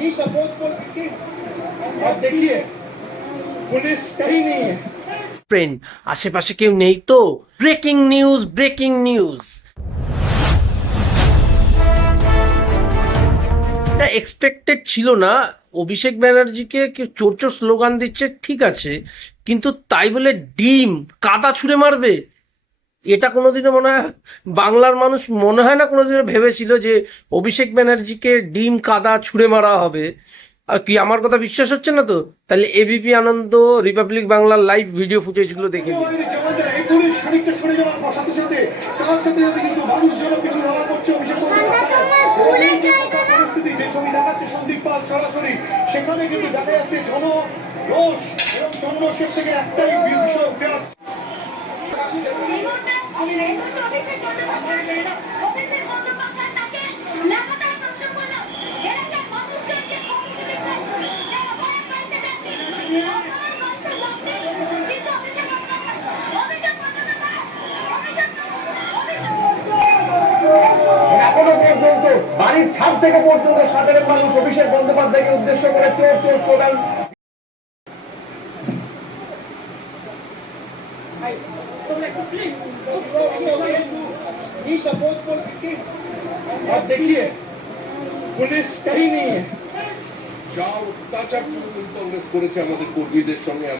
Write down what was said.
ही compose politics अब देखिए police कहीं नहीं है। ফ্রেন্ড আশেপাশে কেউ নেই তো? Breaking news, breaking news. এটা এক্সপেক্টেড ছিল না। অভিষেক ব্যানার্জিকে কেউ চোর চোর স্লোগান দিচ্ছে, ঠিক আছে, কিন্তু তাই বলে ডিম কাদা ছুঁড়ে মারবে, এটা কোনোদিনও মনে হয় বাংলার মানুষ মনে হয় না কোনোদিনও ভেবেছিল যে অভিষেক ব্যানার্জিকে ডিম কাদা ছুঁড়ে মারা হবে। আর কি আমার কথা বিশ্বাস হচ্ছে না তো? তাহলে এবিপি আনন্দ, রিপাবলিক বাংলার লাইভ ভিডিও ফুটেজগুলো দেখে নিন। পুলিশ খানিকটা সরে যাওয়ার সাথে সাথে তার সাথে সাথে কিছু মানুষ জন কিছু লড়া করছে অভিষেক পরিস্থিতি যে ছবি দেখাচ্ছে সন্দীপ পাল সরাসরি, সেখানে কিন্তু দেখা যাচ্ছে জনরোষ এবং জনরোষের থেকে একটাই বিষয় উঠে আসছে। এখনো পর্যন্ত বাড়ির ছাদ থেকে পর্যন্ত সাধারণ মানুষ অভিষেক বন্দ্যোপাধ্যায়কে উদ্দেশ্য করে চোর চোর স্লোগান। अब देखिए पुलिस कहीं नहीं है। যা অত্যাচার তৃণমূল কংগ্রেস করেছে আমাদের কর্মীদের সঙ্গে।